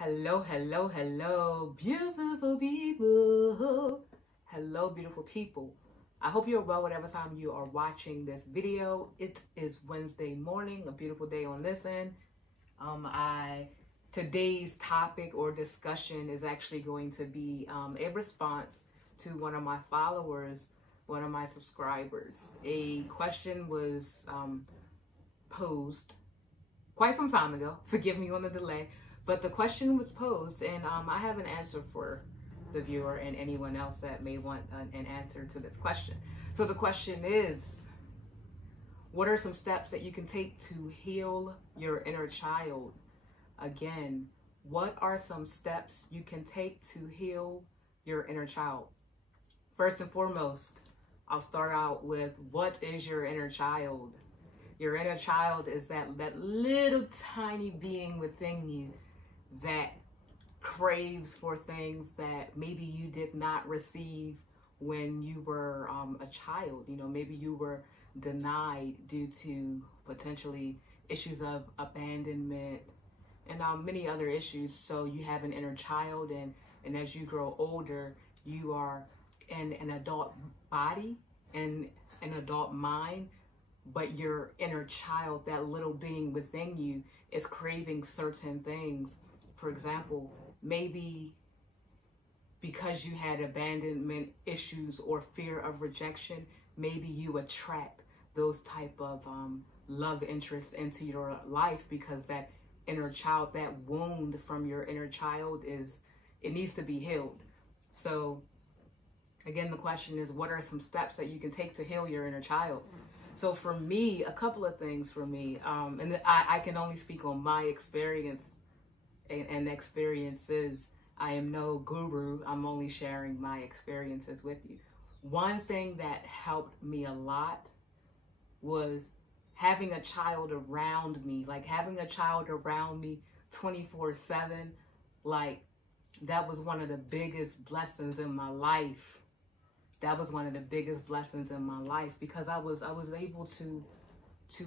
Hello, hello, hello, beautiful people. Hello, beautiful people. I hope you're well whatever time you are watching this video. It is Wednesday morning, a beautiful day on this end. Today's topic or discussion is actually going to be a response to one of my followers, one of my subscribers. A question was posed quite some time ago. Forgive me on the delay. But the question was posed, and I have an answer for the viewer and anyone else that may want an answer to this question. So the question is, what are some steps that you can take to heal your inner child? Again, what are some steps you can take to heal your inner child? First and foremost, I'll start out with, what is your inner child? Your inner child is that little tiny being within you that craves for things that maybe you did not receive when you were a child. You know, maybe you were denied due to potentially issues of abandonment and many other issues. So you have an inner child, and as you grow older, you are in an adult body and an adult mind, but your inner child, that little being within you, is craving certain things. For example, maybe because you had abandonment issues or fear of rejection, maybe you attract those type of love interests into your life because that inner child, that wound from your inner child, it needs to be healed. So again, the question is, what are some steps that you can take to heal your inner child? So for me, a couple of things for me, and I can only speak on my experience and experiences. I am no guru. I'm only sharing my experiences with you. One thing that helped me a lot was having a child around me, like having a child around me 24/7. Like, that was one of the biggest blessings in my life. That was one of the biggest blessings in my life, because I was able to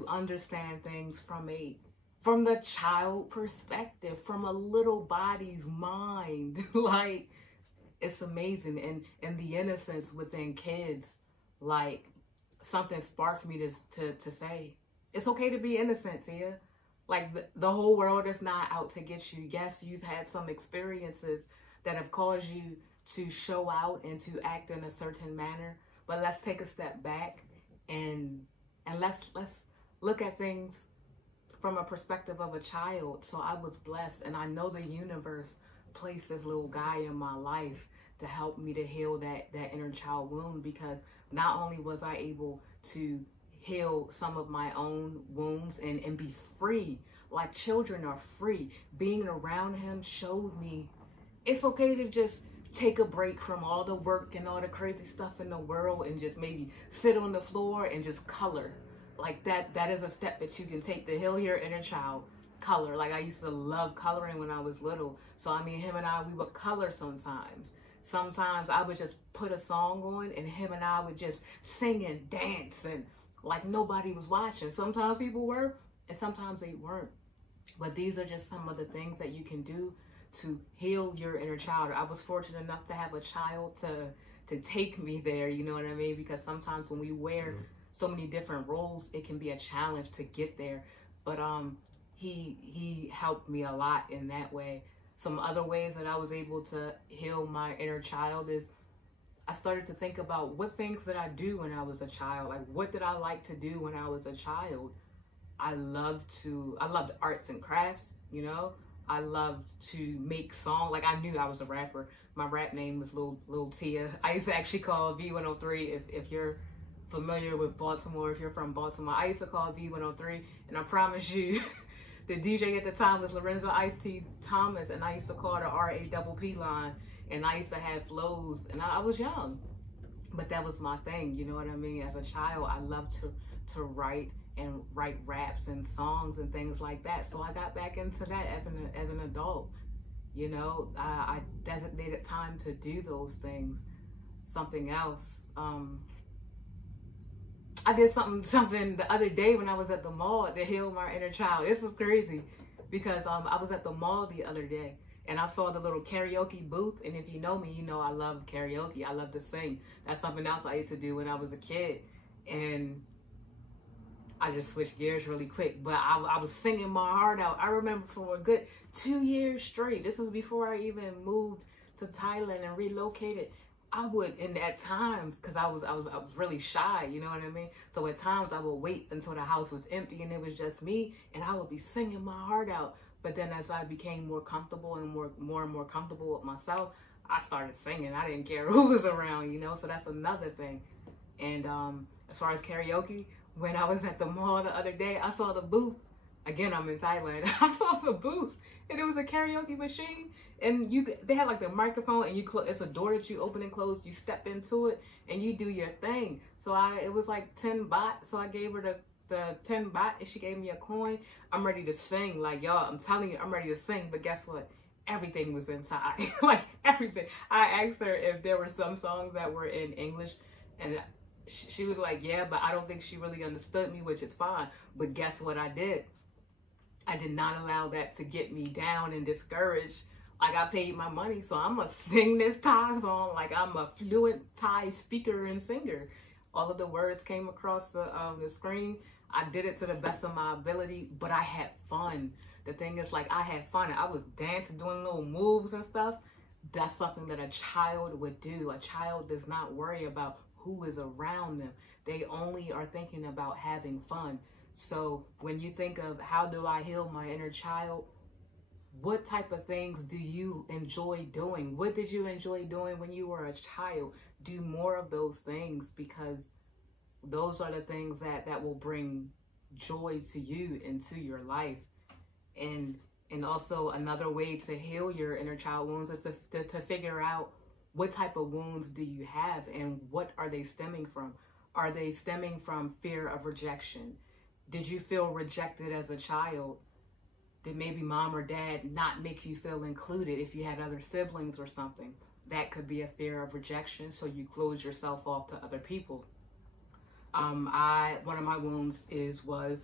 understand things from the child perspective, from a little body's mind. Like, it's amazing. And the innocence within kids, like, something sparked me to say, it's okay to be innocent, Tia. Like, the whole world is not out to get you. Yes, you've had some experiences that have caused you to show out and to act in a certain manner, but let's take a step back and let's look at things from a perspective of a child. So I was blessed, and I know the universe placed this little guy in my life to help me to heal that inner child wound, because not only was I able to heal some of my own wounds and be free, like children are free. Being around him showed me it's okay to just take a break from all the work and all the crazy stuff in the world and just maybe sit on the floor and just color. Like, that is a step that you can take to heal your inner child. Color. Like, I used to love coloring when I was little. So I mean, him and I, we would color sometimes. Sometimes I would just put a song on and him and I would just sing and dance, and like nobody was watching. Sometimes people were, and sometimes they weren't. But these are just some of the things that you can do to heal your inner child. I was fortunate enough to have a child to take me there, you know what I mean? Because sometimes when we wear so many different roles, it can be a challenge to get there. But he helped me a lot in that way. Some other ways that I was able to heal my inner child is I started to think about, what things did I do when I was a child? Like, what did I like to do when I was a child? I loved arts and crafts, you know. I loved to make songs. Like, I knew I was a rapper. My rap name was Lil Tia. I used to actually call V103, if you're familiar with Baltimore, if you're from Baltimore, I used to call V103, and I promise you, the DJ at the time was Lorenzo Ice T Thomas, and I used to call the RAPP line, and I used to have flows, and I was young, but that was my thing, you know what I mean? As a child, I loved to write and write raps and songs and things like that. So I got back into that as an adult. You know, I designated time to do those things. Something else, I did something the other day when I was at the mall to heal my inner child. This was crazy, because I was at the mall the other day, and I saw the little karaoke booth. And if you know me, you know I love karaoke. I love to sing. That's something else I used to do when I was a kid. And I just switched gears really quick. But I was singing my heart out. I remember for a good 2 years straight. This was before I even moved to Thailand and relocated. I would, and at times, because I was really shy, you know what I mean? So at times I would wait until the house was empty and it was just me, and I would be singing my heart out. But then as I became more comfortable and more comfortable with myself, I started singing. I didn't care who was around, you know? So that's another thing. And as far as karaoke, when I was at the mall the other day, I saw the booth. Again, I'm in Thailand. I saw the booth, and it was a karaoke machine. And they had like the microphone, and it's a door that you open and close. You step into it, and you do your thing. So it was like 10 baht. So I gave her the 10 baht, and she gave me a coin. I'm ready to sing. Like, y'all, I'm telling you, I'm ready to sing. But guess what? Everything was in Thai. Like, everything. I asked her if there were some songs that were in English, and she was like, yeah, but I don't think she really understood me, which is fine. But guess what I did? I did not allow that to get me down and discouraged. Like, I paid my money, so I'm going to sing this Thai song like I'm a fluent Thai speaker and singer. All of the words came across the screen. I did it to the best of my ability, but I had fun. The thing is, like, I had fun. I was dancing, doing little moves and stuff. That's something that a child would do. A child does not worry about who is around them. They only are thinking about having fun. So when you think of how do I heal my inner child, what type of things do you enjoy doing? What did you enjoy doing when you were a child? Do more of those things, because those are the things that will bring joy to you into your life. And also another way to heal your inner child wounds is to figure out what type of wounds do you have and what are they stemming from? Are they stemming from fear of rejection? Did you feel rejected as a child? Did maybe mom or dad not make you feel included if you had other siblings or something? That could be a fear of rejection, so you close yourself off to other people. One of my wounds was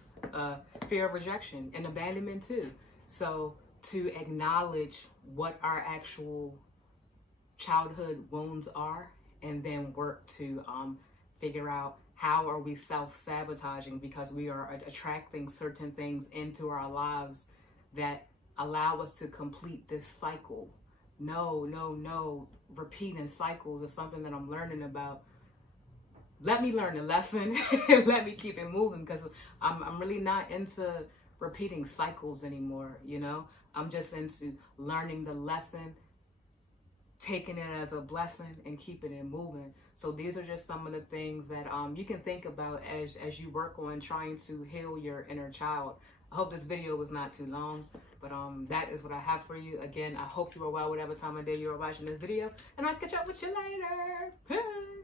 fear of rejection and abandonment too. So to acknowledge what our actual childhood wounds are, and then work to figure out how are we self-sabotaging, because we are attracting certain things into our lives that allow us to complete this cycle. No. Repeating cycles is something that I'm learning about. Let me learn the lesson and let me keep it moving, because I'm really not into repeating cycles anymore, you know? I'm just into learning the lesson, taking it as a blessing, and keeping it moving. So these are just some of the things that you can think about as you work on trying to heal your inner child. I hope this video was not too long, but that is what I have for you. Again, I hope you are well whatever time of day you are watching this video, and I'll catch up with you later. Peace.